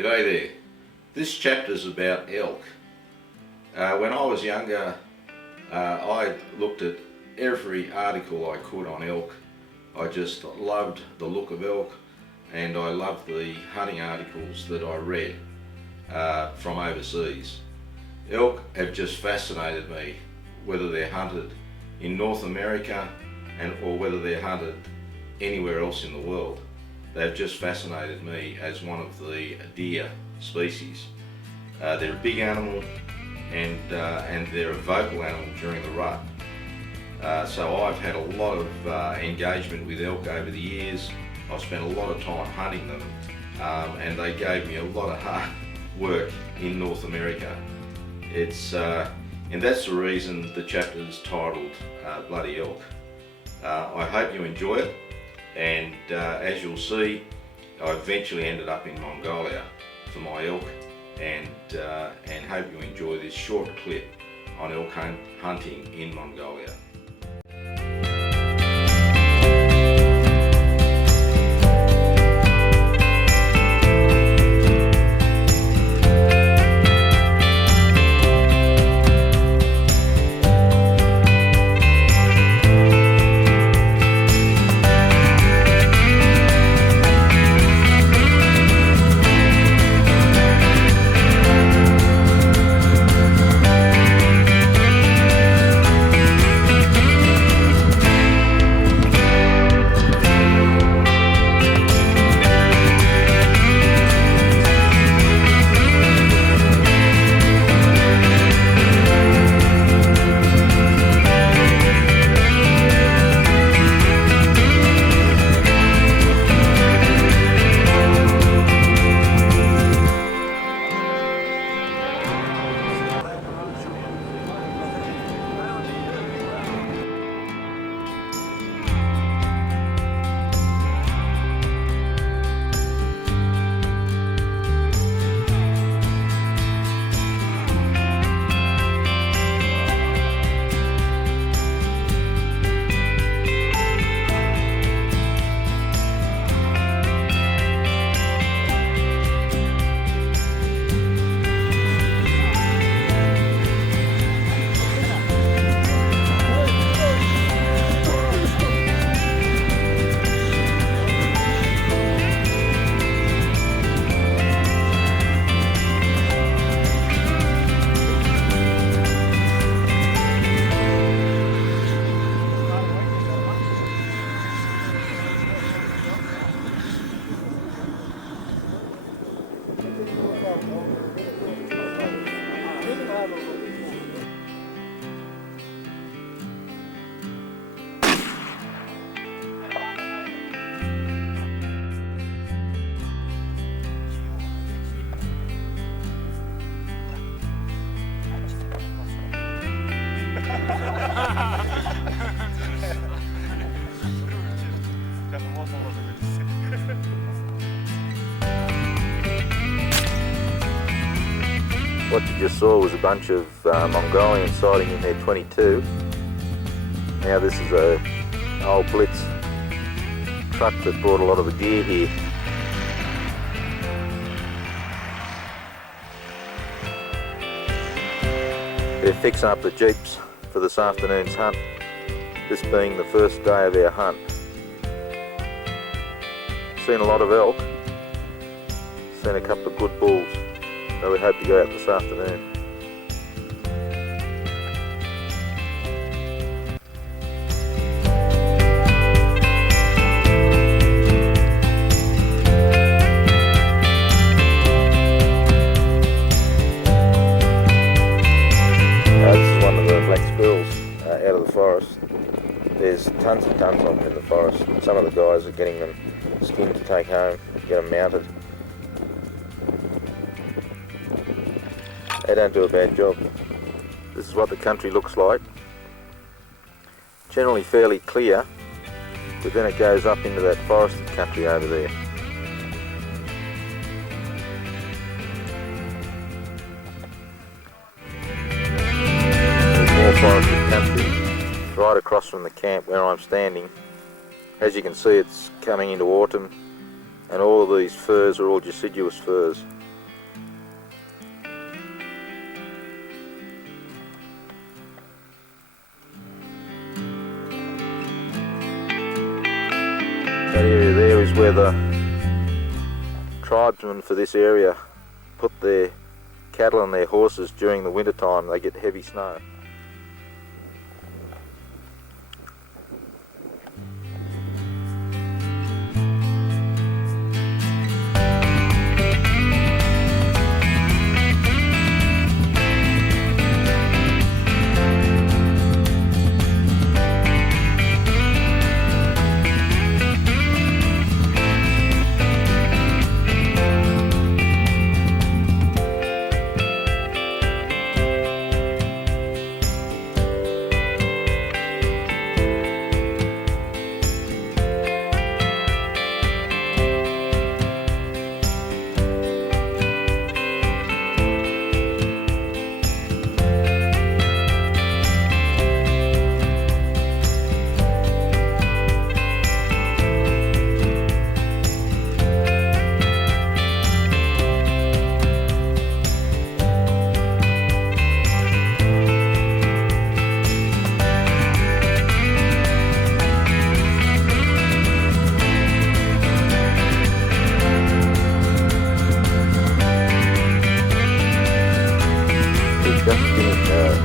G'day there. This chapter is about elk. When I was younger, I looked at every article I could on elk. I just loved the look of elk, and I loved the hunting articles that I read from overseas. Elk have just fascinated me, whether they're hunted in North America or whether they're hunted anywhere else in the world. They've just fascinated me as one of the deer species. They're a big animal, and they're a vocal animal during the rut. So I've had a lot of engagement with elk over the years. I've spent a lot of time hunting them, and they gave me a lot of hard work in North America. And that's the reason the chapter is titled Bloody Elk. I hope you enjoy it, and as you'll see, I eventually ended up in Mongolia for my elk, and hope you enjoy this short clip on elk hunting in Mongolia. What you just saw was a bunch of Mongolians sighting in their 22. Now this is an old Blitz truck that brought a lot of the gear here. They're fixing up the jeeps for this afternoon's hunt, this being the first day of our hunt. Seen a lot of elk, seen a couple of good bulls. So we hope to go out this afternoon. This is one of the black squirrels out of the forest. There's tons and tons of them in the forest. Some of the guys are getting them skinned to take home, get them mounted. They don't do a bad job. This is what the country looks like. Generally fairly clear, but then it goes up into that forested country over there. There's more forested country right across from the camp where I'm standing. As you can see, it's coming into autumn, and all of these firs are all deciduous firs. That area there is where the tribesmen for this area put their cattle and their horses during the winter time. They get heavy snow.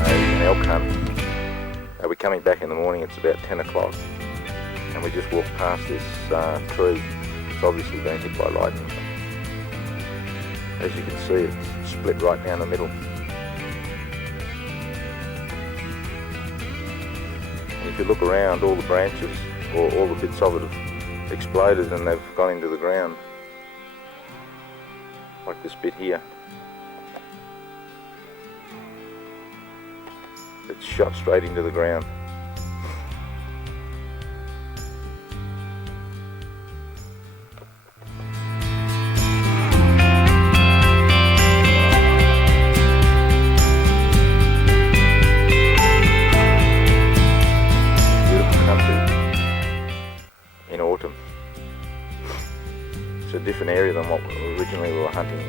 An elk hunt. We're coming back in the morning. It's about 10 o'clock and we just walked past this tree. It's obviously been hit by lightning. As you can see, it's split right down the middle. And if you look around, all the branches or all the bits of it have exploded and they've gone into the ground, like this bit here. It's shot straight into the ground. Beautiful country in autumn. It's a different area than what originally we were hunting in.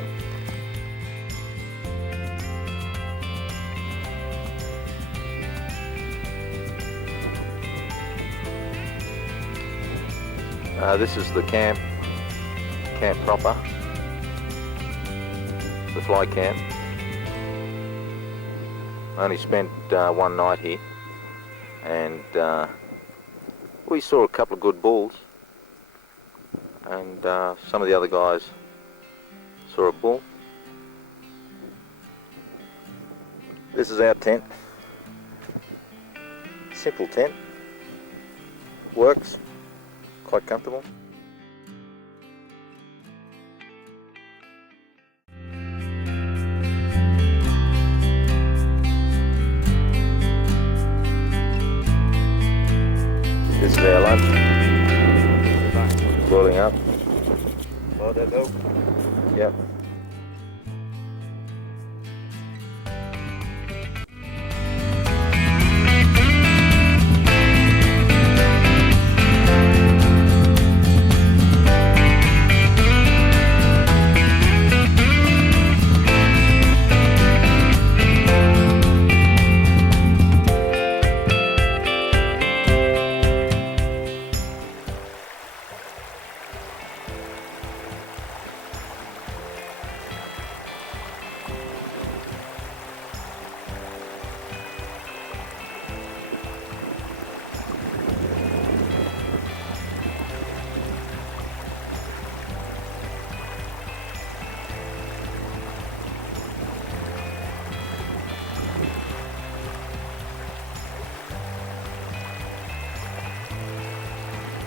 This is the camp proper, the fly camp. I only spent one night here and we saw a couple of good bulls and some of the other guys saw a bull. This is our tent, simple tent, works. Quite comfortable. This is our lunch. Boiling up. Bloody Elk. Yep.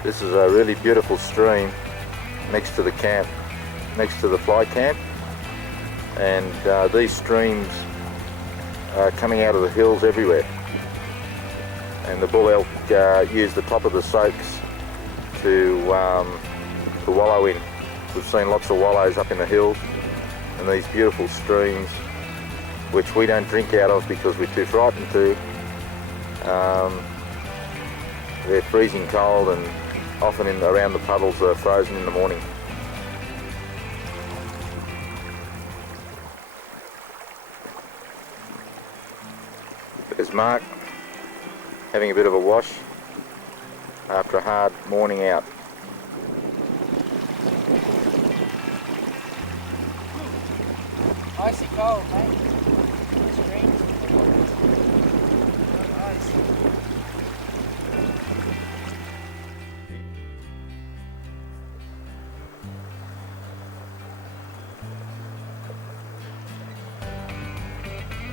This is a really beautiful stream next to the camp, next to the fly camp, and these streams are coming out of the hills everywhere, and the bull elk use the top of the soaks to wallow in. We've seen lots of wallows up in the hills and these beautiful streams which we don't drink out of because we're too frightened to. They're freezing cold and often around the puddles are frozen in the morning. There's Mark having a bit of a wash after a hard morning out. Icy cold, mate. Extreme. Ice.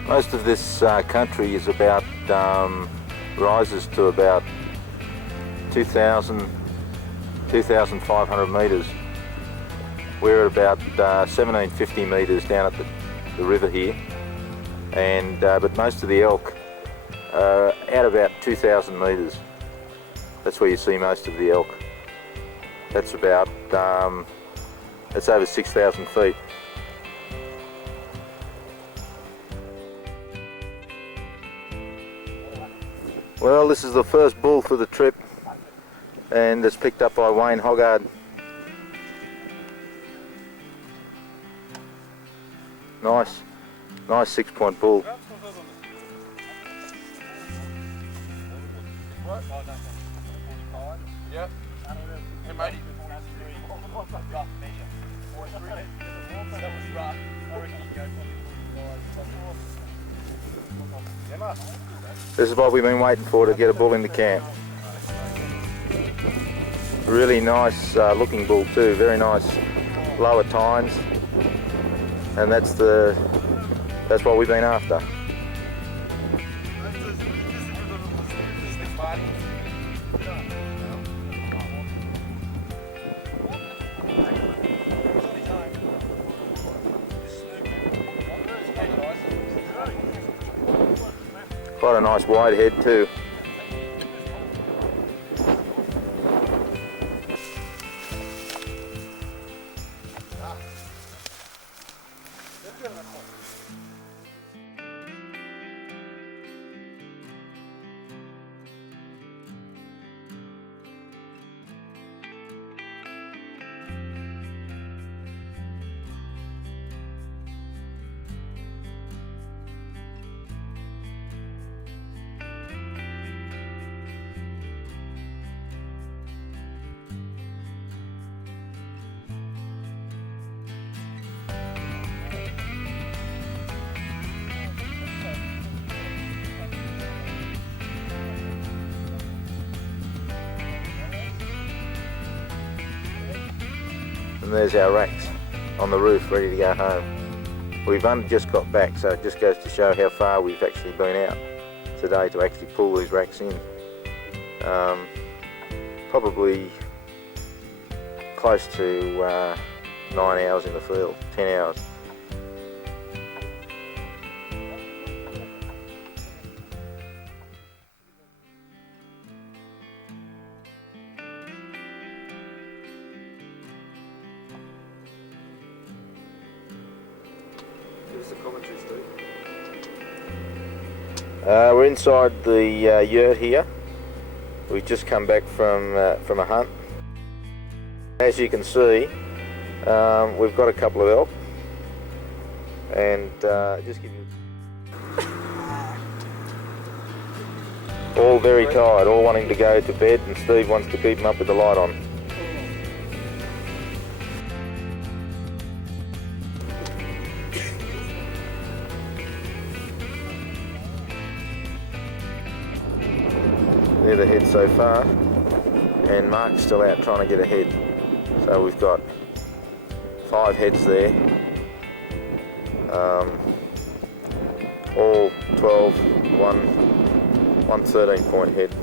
Most of this country is about, rises to about 2,000, 2,500 metres. We're at about 1,750 metres down at the river here, and but most of the elk are at about 2,000 metres. That's where you see most of the elk. That's about, that's over 6,000 feet. Well, this is the first bull for the trip, and it's picked up by Wayne Hoggard. Nice 6-point bull. Yep. Hey, matey. This is what we've been waiting for to get a bull in the camp. Really nice looking bull too, very nice lower tines, and that's what we've been after. Quite a nice wide head too. And there's our racks on the roof ready to go home. We've only just got back, so it just goes to show how far we've actually been out today to actually pull these racks in. Probably close to 9 hours in the field, 10 hours. We're inside the yurt here. We've just come back from a hunt. As you can see, we've got a couple of elk, and just give you all very tired, all wanting to go to bed, and Steve wants to keep them up with the light on. They're the head so far, and Mark's still out trying to get ahead. So we've got 5 heads there, all 12, one 13-point head.